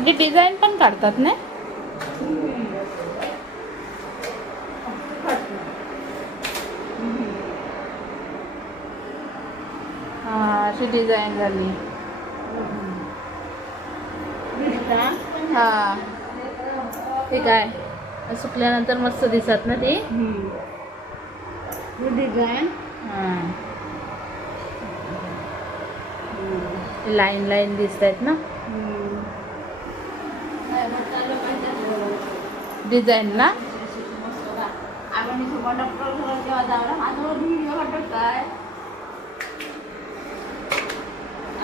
म्हणजे डिझाईन पण काढतात ना? हां अशी डिझाईन झाली. हा. ठीक आहे सुकल्यानंतर मस्त दिसत ना ती? डिझाईन हा. लाईन लाईन दिसत आहेत ना डिझाईन ना आपण सुपर डॉक्टर जेव्हा जावं माझं व्हिडिओ काढतात काय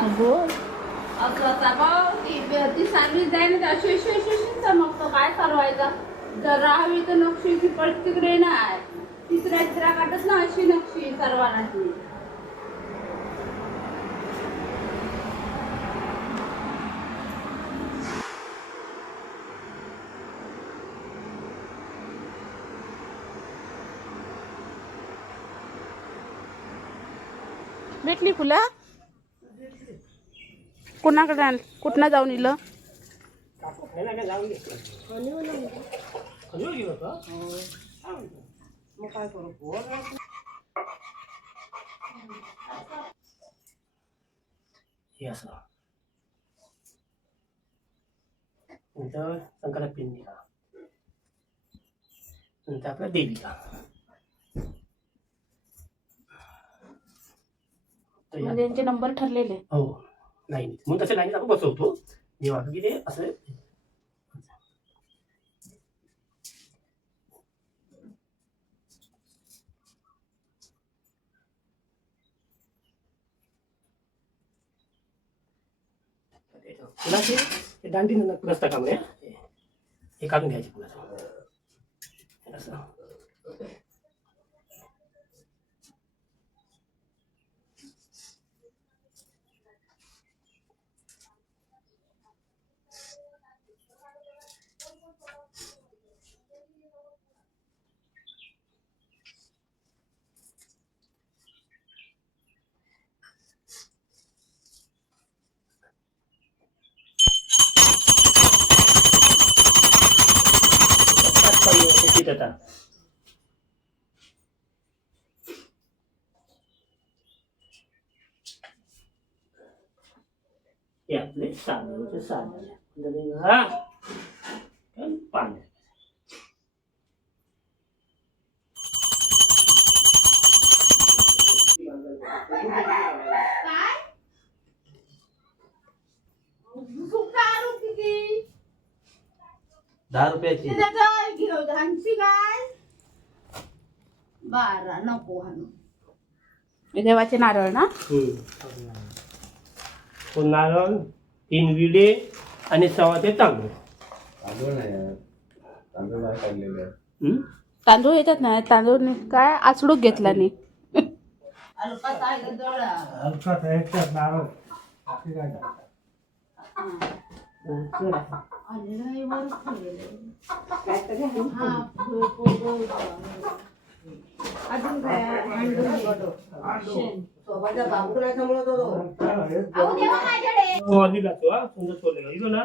अगो. ती सांगली जाईल अशी अशी अशी चमकतो. काय ठरवायचं जर राहावी तर नक्षीची पट तिकडे नाही. तिसऱ्या तिसऱ्या काढत ना अशी नक्षी सर्वांना ती फुलं? कुणाकडे आण कुठनं जाऊन इलं? संकल्प असं. नंतर संकटात पिंडिका नंतर आपल्या तर म्हणजे यांचे नंबर ठरलेले. हो. नाही म्हणून तसे लाईन आपण बसवतो जेव्हा की ते असं फुलाचे ते दांडी रस्ता काम आहे हे काढून घ्यायचे फुलाचं असं पाच पाणी व्यवस्थित आता हे आपले साधनाचे साधन हा पाणी काय सुका आणू किती दहा रुपयाची काय? बारा नको हे देवाचे नारळ ना. नारळ तीन विडे आणि सव्वा ते तांदूळ. तांदूळ नाही काढलेले येतात ना तांदूळ नि- काय? आचडूक घेतला नाही हा, अजून काय? अंडून शेण. अहो, देवा माझ्याकडे. हो, दिला तो, हा. सुंदर सोडलेला. इथं ना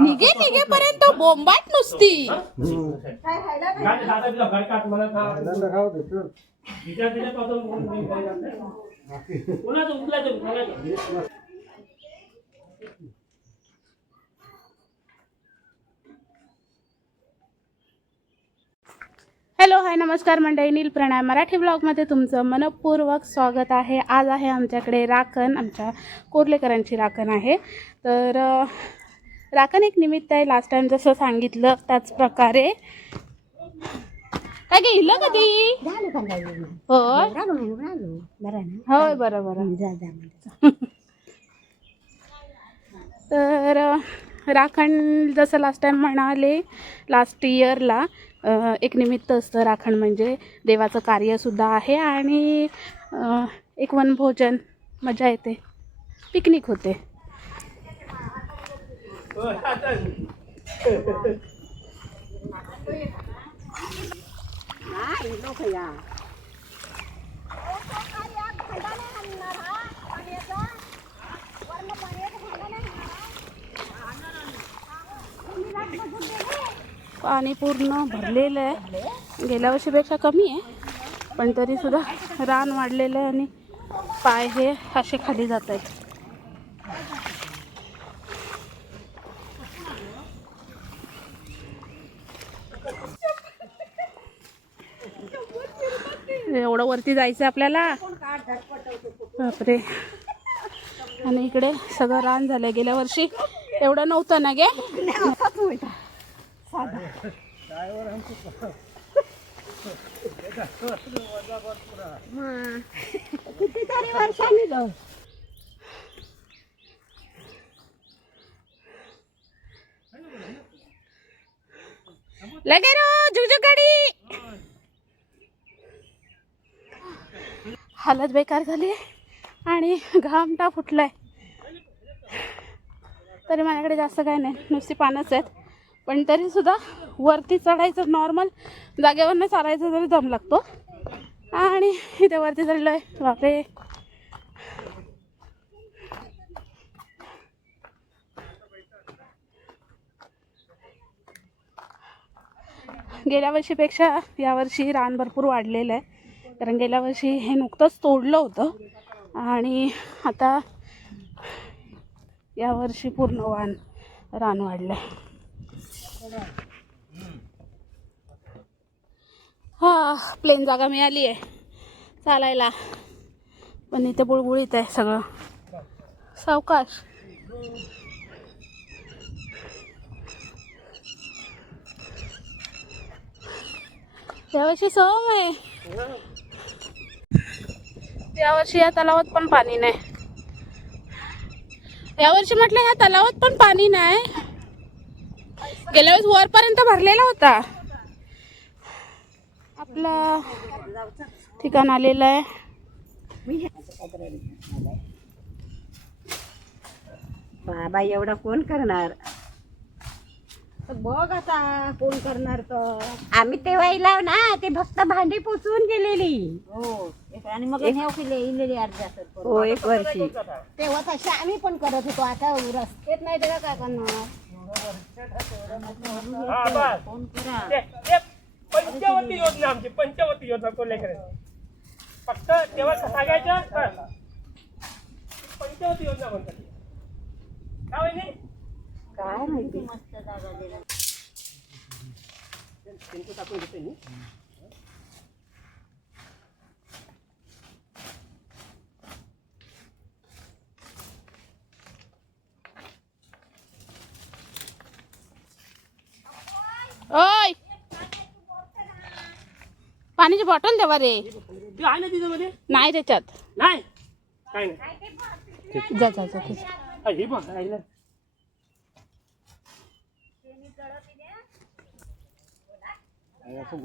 निघे निघे पर्यंत बोंबाट नुसती काय खायला काय? गाडी दादा तुला गाडी काट मला खा. तिच्या- तिच्या पासून कोण- कोण काय करतंय? कोणाचं उचलायचं, कोणाचं? हॅलो हाय नमस्कार मंडळी. नील प्रणय मराठी ब्लॉगमध्ये तुमचं मनपूर्वक स्वागत आहे. आज आहे आमच्याकडे राखण आमच्या कोर्लेकरांची राखण आहे. तर राखण एक निमित्त आहे. लास्ट टाइम जसं सांगितलं त्याच प्रकारे. काय गेलं कधी होय? होय बरं बरं. तर राखण जसं लास्ट टाइम म्हणाले लास्ट इयरला एक निमित्त असतं राखण म्हणजे. देवाचं कार्यसुद्धा आहे आणि एक वनभोजन मजा येते. पिकनिक होते. पाणी पूर्ण भरलेलं आहे. गेल्या वर्षीपेक्षा कमी आहे पण तरीसुद्धा रान वाढलेलं आहे आणि पाय हे असे खाली जात आहेत. एवढं वरती जायचं आहे आपल्याला? बापरे. आणि इकडे सगळं रान झालंय. गेल्या वर्षी एवढं नव्हतं ना गे? कितीतरी वर्षांनी जाऊ. लगे रो झुकझुक गाडी. हालत बेकार झाली आणि घामटा फुटलाय. तरी माझ्याकडे जास्त काय नाही नुसती पानंच आहेत. पण तरीसुद्धा वरती चढायचं नॉर्मल जागेवर नाही चालायचं तरी दम लागतो. आणि इथे वरती चढलो आहे बापरे. गेल्या वर्षीपेक्षा यावर्षी रान भरपूर वाढलेलं आहे. कारण गेल्या वर्षी हे नुकतंच तोडलं होतं. आणि आता यावर्षी पूर्ण वान रान वाढलं आहे हा प्लेन जागा मिळाली आहे. चालायला. पण इथे बुळबुळीत आहे सगळं. सावकाश. यावर्षी सहम आहे. यावर्षी या तलावात पण पाणी नाही. यावर्षी म्हटलं ह्या तलावात पण पाणी नाही. गेल्या वेळेस वरपर्यंत भरलेला होता. आपलं ठिकाण आलेलं आहे. बाबा एवढा कोण करणार? बघ आता कोण करणार तर. आम्ही तेव्हा इलाव ना ते फक्त भांडी पुसून गेलेली. हो आणि मग इलेली अर्धा हो एक वर्षी. तेव्हा तसे आम्ही पण करत होतो. आता रस्तेच नाही तेव्हा काय करणार? हा बस. कोण करा. ते- ते पंचवटी योजना आमची पंचवटी योजना कोल्हेकरांची फक्त तेव्हा सांगायचं बस. पंचवटी योजना म्हणतात. काय वहिनी? काय माहिती? मस्त जागा दिला त्यांचं टाकून घेते मी. ओय! पाण्याची बॉटल द्यावा रे ते आहे ना तिच्यामध्ये? नाही त्याच्यात. नाही? काय नाही. जा जा. हा, हे बघ असं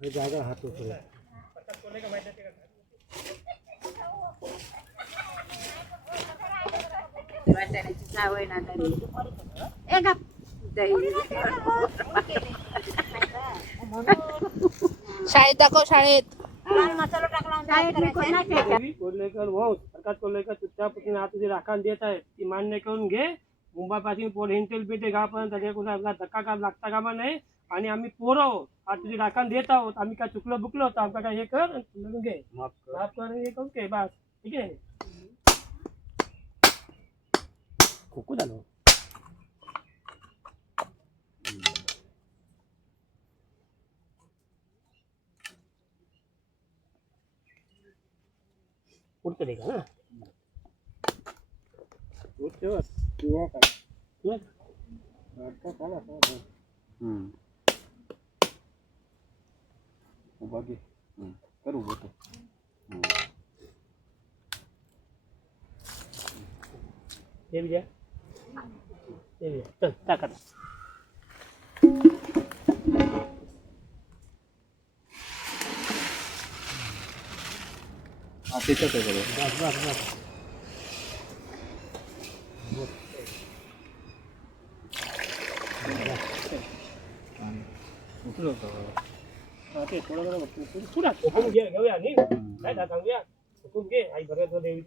हे जागा हात जावं ना तरी ए गप. शाळेत दाखव शाळेत. कोल्हेकर वंश प्रकाश कोल्हेकर तुझ्यापासून आज तुझी राखण देत आहे ती मान्य करून घे मुंबईपासून पोर हिंटेल पेटे गावापर्यंत त्याच्या आपला धक्का का लागता कामा नाही आणि आम्ही पोर आहोत आज तुझी राखण देत आहोत आम्ही काय चुकलो बुकलो होतो आमचा काय हे कर आणि घे माफ कर हे करून घे बस ठीक आहे खोकू झालो. उडतं ते का ना ठेवा किंवा काय तुला वाटतं काढा, काढा. उभा घे हम्म. कर उभं कर हम्म. हे विजय हे विजय चल टाक आता हा त्याच्यात आहे बघा. बस बस बस उचलू होतं बघा. हा, ते थोडं जरा बघतो. पुढं हुकूम घे घेऊया नी काय का सांगूया हुकूम घे आई बरं देवी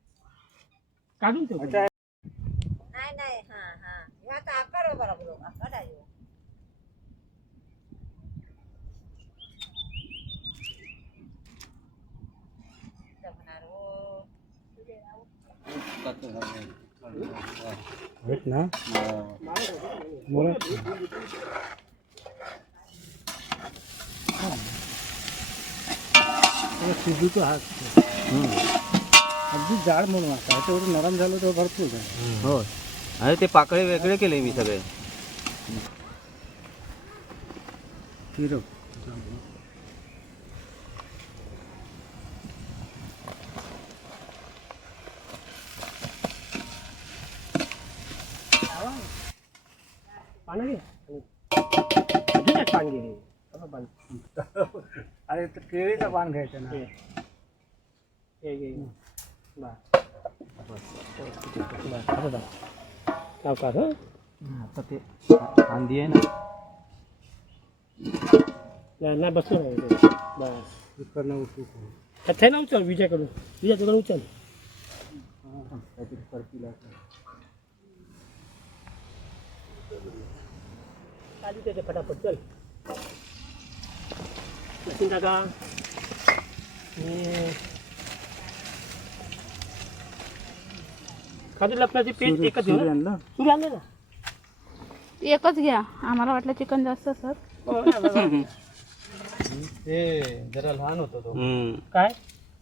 काढून ठेव अच्छा. नाही नाही हा हा ह्या आता आकार बरोबर आकार आहे ह्यो. जमणार हो आहेत ना बोला शिजूचा हात अगदी जाड म्हणून आता तेवढं नरम झालं तर भरपूर झालं हो अरे ते पाकळे वेगळे केले मी सगळे फिरव एक पान पान. अरे तर केळीचं पान घ्यायचं ना घे. घे. बस. हं? आता ते फांदी आहे ना नाही नाही, बसलो नाही इथे. बस इकडनं उठू कथ्या ना उचल विजयकडून विजय तुकडून उचल काहीतरी करतील आधी त्याचे फटाफट चल. टाका. आणि खाली लपण्याची पेस्ट सूर्य- एकच घेऊ सूर्य ना आणलं ना? एकच घ्या. आम्हाला वाटलं चिकन जास्त असत. हो, बरोबर. ते जरा लहान होतं तो. हम्म. काय?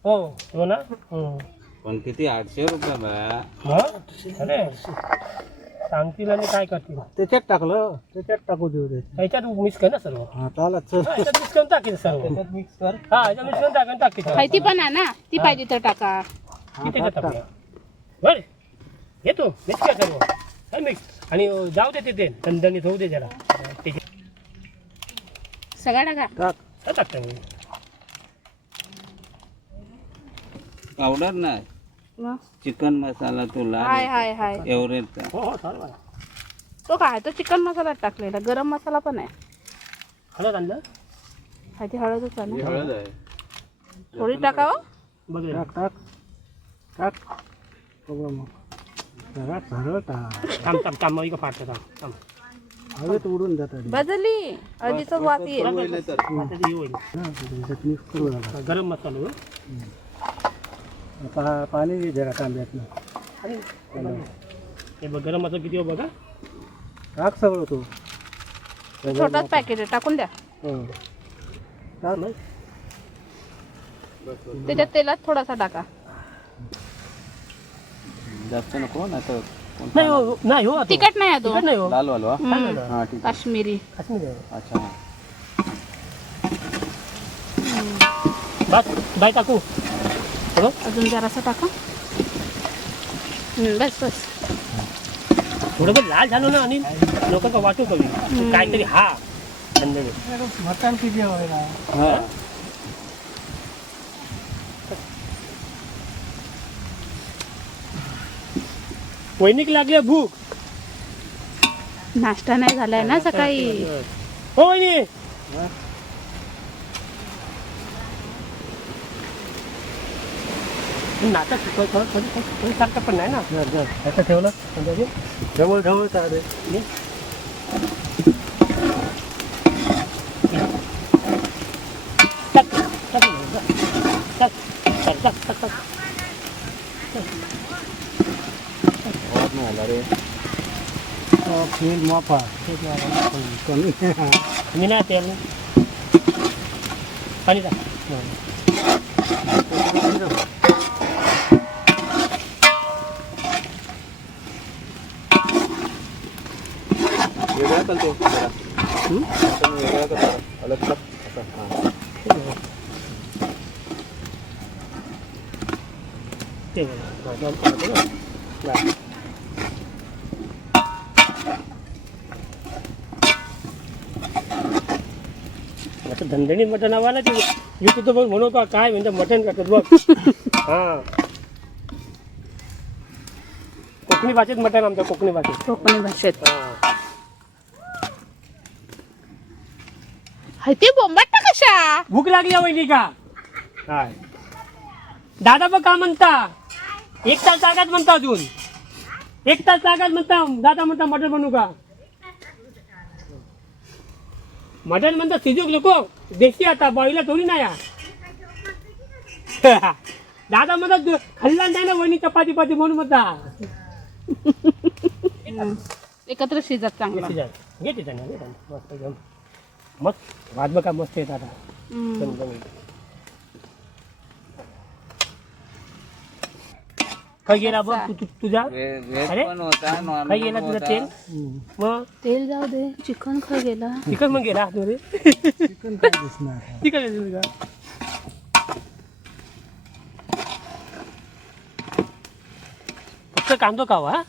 हो हो ना? हं. पण किती आठशे रुपये बा. हं? अरे. सांगतील आणि काय करतील? त्याच्यात टाकलं. त्याच्यात टाकू देऊ दे. ह्याच्यात मिक्स कर ना सर्व. हा चालत चल. हा, ह्याच्यात मिक्स करून टाकील सर्व. मिक्स कर. हा ह्याच्यात मिक्स करून टाक आणि टाक त्याच्यात. माहिती पण आहे ना. ती पाहिजे तर टाका. किती त्याच्यात टाकूया? बरं. येतो मिक्स कर सर्व. हा मिक्स आणि अं, जाऊ दे तिथे. दणदणीत होऊ दे जरा. त्याचे सगळा टाका. टाक. काय टाकता मी. पावडर नाही. चिकन मसाला तुला हाय हाय हाय. हो हो सर्व आहे. तो काय तो चिकन मसाला टाकलेला गरम मसाला पण आहे. हळद आणलं? ती हळदच आहे ना. हळद आहे. थोडी टाकावं बघ रे. टाक टाक. टाक. बघा मग. जरा सरळ टाक थांब थांब थांब मग इकडं फाटतं थांब थांब. हवेत उडून जातात बदली. हळदीचं वास येईल. आता ते हे होईल त्याच्यात मिक्स करू नका गरम मसाला हो. पा पाणी घे जरा तांब्यातनं हे बघ गरम मसाला किती हो बघा? टाक सगळं तू. छोटाच पॅकेट आहे टाकून द्या. हो. टाक त्याच्यात तेलात थोडासा टाका. जास्त नको ना तर नाही हो नाही हो आता. तिखट नाही आहे तो. तिखट नाही हो. लाल वालवा हम्म. हा ठीक काश्मीरी. काश्मीरी आहे. आहे अच्छा. बस बाय टाकू हो अजून जरासा टाका? हम्म, बस बस. थोडं पण लाल झालो ना आणि लोकांना वाटू कमी. काहीतरी हा. मटण किती हा. वैनिक लागले भूक. नाश्ता नाही झालाय ना सकाळी? हो वहिनी. नाटक थोडं- थोडं- थोडं- थोडं- थोडं सारखं पण नाही ना जर जर असं ठेवलं जवळ जवळ चालेल हे? टाक, टाक ना, टाक, टाक, टाक, टाक, वेगळा करतो अलग कर असं हा. ते बघा. दोन पाणी टाक. बरं. असं धंदणी मटण हवा ना ते युट्यूब तर बघ म्हणू का काय म्हणजे मटण करतात बघ हा कोकणी भाषेत मटण आमच्या कोकणी भाषेत कोकणी भाषेत हा ते बोंबाट कशा? भूक लागली आहे वहिनी का? काय? दादा बघ का म्हणता? एक तास जागाच म्हणता अजून. एक तास लागत म्हणता. दादा म्हणता मटण बनवू का? मटण म्हणता शिजूक नको. देशी आता बॉईला थोडी नाही हा. दादा म्हणता दु- खाल्ला नाही ना वहिनी चपाती पाती म्हणून म्हणता. एकत्र शिजत चांगलं. घे तिथं घे तिथं. मस्त एकदम मस्त भात बघा मस्त येत आता हम्म. चमचमीत. काय गेला बघ तू- तू- तुझा अरे पण होता काय नॉर्मल गेला तुझं तेल मग तेल जाऊ दे चिकन खा गेला चिकन मग गेला आतमध्ये चिकन काय दिसणार चिकन आहे तुझं फक्त कांदो खाव हा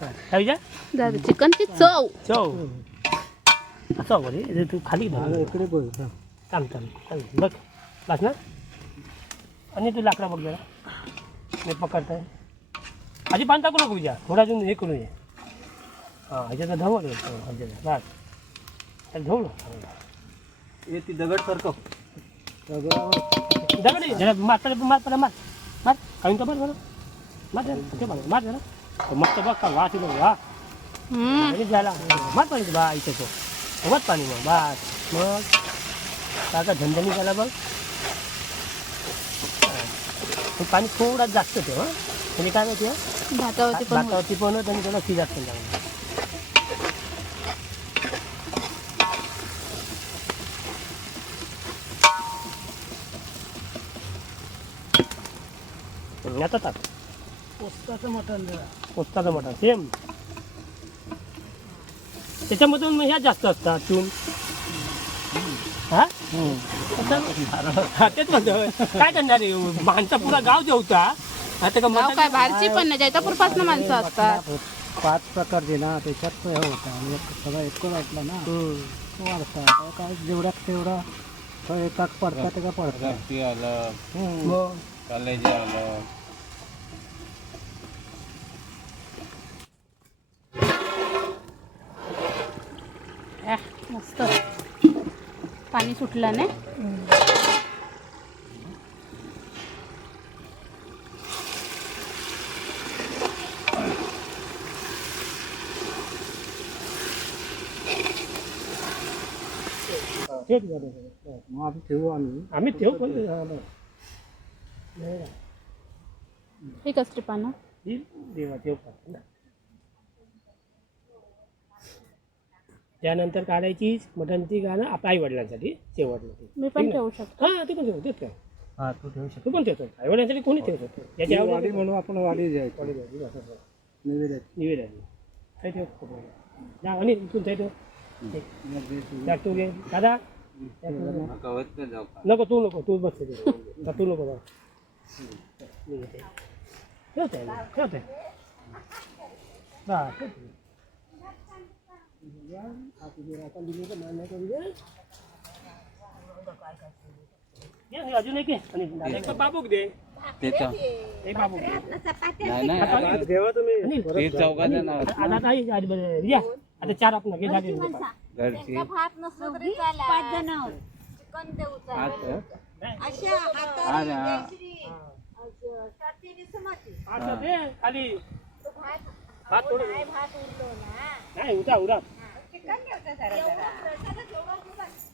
काय विचार जाऊ दे चिकनची चव चव असं बरे हे तू खाली अरे इकडे बघ. थांब थांब थांब. बघ. बस ना. आणि तू लाकडा बघ जरा. मी पकडताय. आधी पान टाकू नको विचार थोडा अजून हे करू ये हां ह्याच्यात धवळ बस. धवळ हे ती दगड सरकव दगड आहे. जरा मार त्याला मार त्याला मार. मार. काही का मार बरं मार जरा. ते बघ मार जरा. तो मस्त बघ का वास येतो वा झाला मार पाणी बा इथे तो. हवत पाणी मग. बस. मग. काका झणझणी झाला बघ. पाणी थोडा जास्त ठेव हं. म्हणजे काय माहिती भातावरती पण. भातावरती पण होत आणि त्याला शिजात पण लागलं. आता टाक पोस्ताचं मटण पोस्ताचं मटण. सेम. त्याच्यामधून मग ह्या जास्त असतात चून. हा? हा, तेच म्हणतो काय करणार आहे? माणसा पुरा गाव जेवता. आता का गाव काय? बाहेरची पण नाही जैतापूरपासून माणसं असतात. पाच प्रकारचे ना त्याच्यात हे होता. एक सगळं एकच वाटला ना. हम्म. तो वाढता. आता काय जेवढ्यात तेवढा तो एकाक पडता त्याचा पडता. मग? कलेजे अलग मस्त पाणी सुटलं ना तेच झालं. हो. मग आम्ही ठेवू आम्ही आम्ही ठेवू पण हा. नाही. हे कसरी पानं ही देवा ठेव पण त्यानंतर काढायची मटणची गाणं आपल्या आई वडिलांसाठी शेवटला ते. मी पण ठेवू शकतो. हा ते पण ठेवू तेच काय हा तू ठेवू शकतो. तू पण ठेवतो आई वडिलांसाठी कोणी ठेवू शकतो याच्या वाडी म्हणून आपण वाडी द्यायची. वाडी बस. निवेद्याची निवेदन काय ठेव जा आणि इथून काय ठेव. तू घे. दादा. त्या तू घे. नका जाऊ तू नको तू बस तिथे. तू नको बस मी घेते. ठेवते ठेवते. बस, ठेवते. या, हा तुझी राखण दिली तर मान नाही करू दे. ये, आणि अजून एक. आणि बाबूक दे बाबूक ठेवा तुम्ही ते चौघाचं नाव आता आता चार आपण घे झाले म्हणजे पाच. घरची भात नसलं तरी चालेल पाच जण आहोत चिकन देऊ आता अशा हाताने अरे हा. जयश्री, असं, सातीने समाती. आता ते खाली तो भात भात थोडं काय भात उरलो ना नाही उठा उडा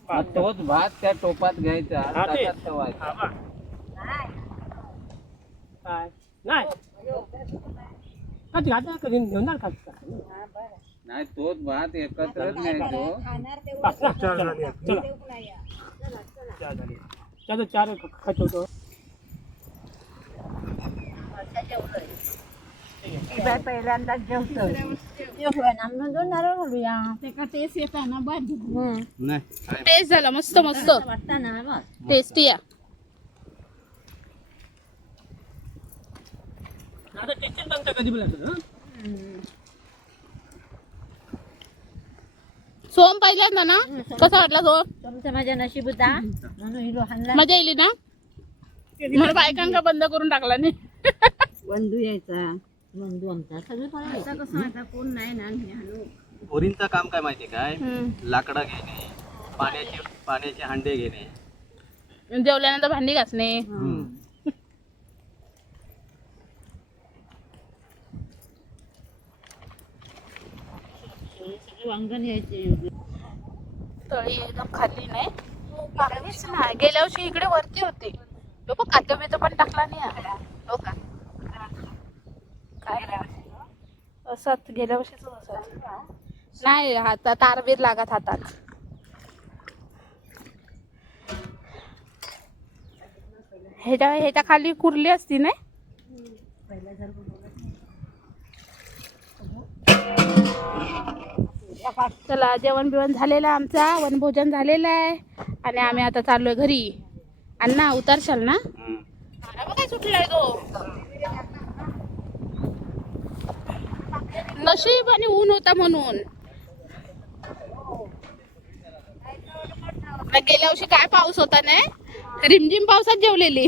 मग तोच भात त्या टोपात घ्यायचा हा, ते. ताटात ठेवायचा बा. नाही. कधी घेऊन का नाही तोच भात एकत्रच न्यायचो बस ना चला चला. चला. चार खचवतो ती बाई पहिल्यांदाच जेवतो जेवूया ना म्हणून नारळ घालूया त्याचा टेस्ट येता ना बाद नाही टेस्ट झाला मस्त मस्त. वाटतं ना बघ. टेस्टी या आता टेन्शन बनतं कधी बोलायचं सोम पहिल्यांदा ना? कसा वाटला सोम? तुमचं माझ्या नशीब होता. म्हणून हिरो हाणला. मजा येईल ना? म्हणून बायकांका बंद करून टाकला नाही बंधू यायचा. बंधू आमचा सगळे आता कसं आता कोण नाही ना हे हाणू. बोरींचं काम काय माहिती काय. लाकडं घेणे पाण्याचे पाण्याचे हांडे घेणे. जेवल्यानंतर भांडी घासणे. वांग न्यायचे योग्य तळी एकदम खाली नाही. काहीच नाही गेल्या वर्षी इकडे वरती होती. तो पण कातं बितं पण टाकला नाही हा. हो का काय असत गेल्या वर्षीच असत नाही हातात तारबीर लागत हातात ह्याच्या ह्याच्या खाली कुरली असती नाही? चला जेवण बिवण झालेलं आहे आमचा. वनभोजन झालेलं आहे. आणि आम्ही आता चाललोय घरी. अण्णा उतरशाल ना? बघा सुटलाय तो. नशीब आणि ऊन होता म्हणून. गेल्या वर्षी काय पाऊस होता ना? रिमझिम पावसात जेवलेली.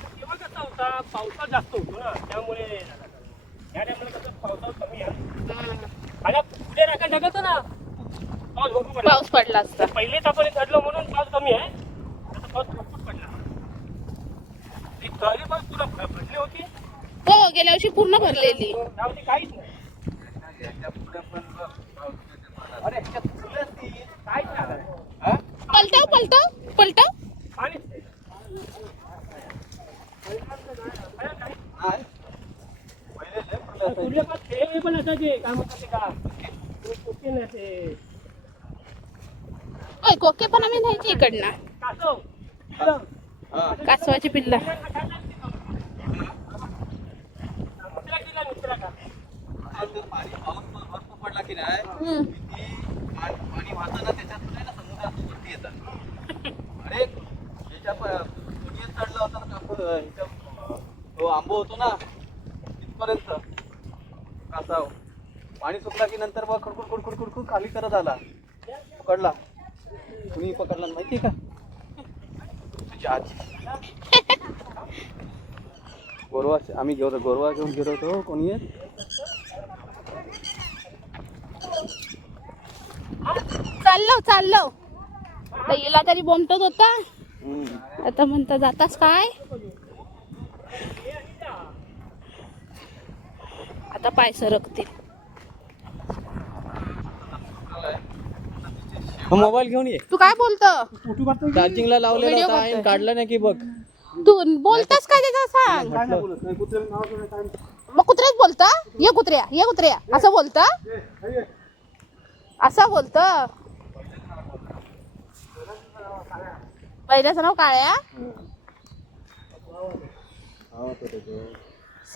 तेव्हा कसा होता पावसात जास्त होतो ना त्यामुळे पाऊस पडला. असता. पहिलेच आपण चढलो म्हणून पाऊस कमी आहे. पण पुरा भरली होती? हो गेल्या वर्षी पूर्ण भरलेली. त्यामध्ये काहीच नाही. अरे ह्याच्यात फुलं ती? काहीच नाही. हा? पलटव पलटव पलटव. पण ते पण असायचे काय म्हणतात ते का? ते कुठे नाही ते ओय कोके पण आम्ही न्यायची इकडनं. कासव. कासवाची पिल्ला तो आंबो होतो ना तिथपर्यंत कासाव पाणी सुकला की नंतर मग खुडखुड खुडखुड खुडखुड खाली करत आला पकडला कुणी पकडला माहिती का आजी गोरवा आम्ही घेऊ गोरवा घेऊन गेलो होतो कोणी आहे? चाललो चाललो. तर हिला तरी बोमटत होता. आता म्हणता जातास काय? आता पाय सरकतील. मोबाईल घेऊन ये. तू काय बोलतो? चार्जिंगला लावलेला Video होता करतोय. आणि काढला नाही की बघ. तू बोलतास काय त्याचा सांग? मग कुत्र्याच बोलता? ये कुत्र्या ये कुत्र्या. असं बोलता? असं बोलत? पहिल्याचं नाव काळ्या?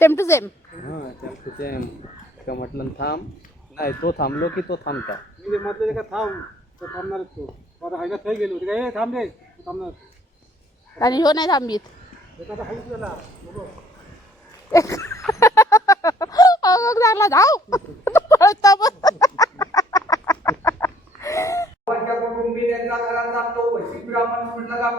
सेम टू सेम हा त्या तिथे का म्हटलं थांब. नाही तो थांबलो की तो थांबता. ते तो. थांबणारच तो आता हायला थंय गेलो होते काय थांब रे. तू थांबणार. आणि ह्यो नाही थांबीत. एखादा हाईच गेला. अगं झाला. धाव पळता पण. गावाच्या कुटुंबी त्यांचा घराचा तो वैशिक ब्राह्मण म्हटलं का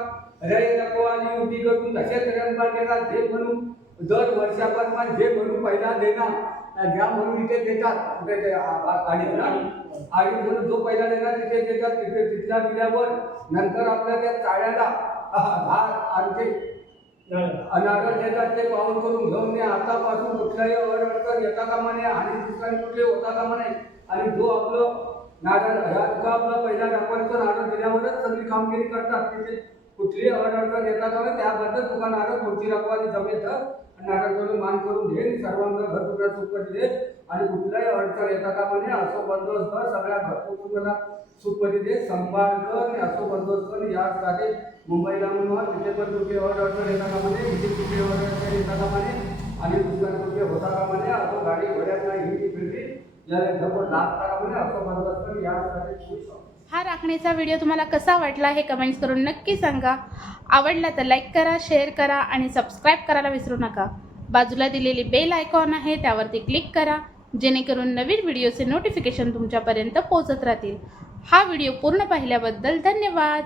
रे नको आणि उठी करून तसेच रंगबागेला जे म्हणून दर वर्षाप्रमाणे जे म्हणून पहिला देणार. ज्या म्हणून इथे देतात कुठे ते आ- आ- आणि ना आणि म्हणून जो पहिला देणार तिथे देतात तिथे तिथल्या दिल्यावर नंतर आपल्या त्या चाळ्याला भार आणखी अनागर देतात ते पाऊल करून घेऊन नये आतापासून कुठल्याही अडचण येता कामा नये आणि दुसऱ्या कुठले होता कामा नये. आणि जो आपलं नारळ ह्या आपला पहिला दाखवायचं नारळ दिल्यावरच सगळी कामगिरी करतात तिथे. कुठलीही अडचण येता त्याबद्दल तुका नारळ पुढची रखवाली जमेत नारळ करून मान करून घे. सर्वांना घर तुला सुखपती दे आणि कुठल्याही अडचण येता का म्हणे असो बंदोबस्त कर. सगळ्या घर कुटुंबाला सुखपती दे संभाळ कर आणि असो बंदोबस्त कर. यासाठी मुंबईला म्हणून तिथे पण कुठे अडचण येता का म्हणे इथे कुठे अडचण येता का म्हणे आणि दुसऱ्या कुठे होता का म्हणे असो गाडी घोड्यात नाही ही फिरली याला झपट लागता कामा नये असो बंदोबस्त कर. यासाठी हा राखणीचा व्हिडिओ तुम्हाला कसा वाटला हे कमेंट्स करून नक्की सांगा. आवडला तर लाईक करा शेअर करा आणि सबस्क्राईब करायला विसरू नका. बाजूला दिलेली बेल आयकॉन आहे त्यावरती क्लिक करा. जेणेकरून नवीन व्हिडिओचे नोटिफिकेशन तुमच्यापर्यंत पोहोचत राहतील. हा व्हिडिओ पूर्ण पाहिल्याबद्दल धन्यवाद.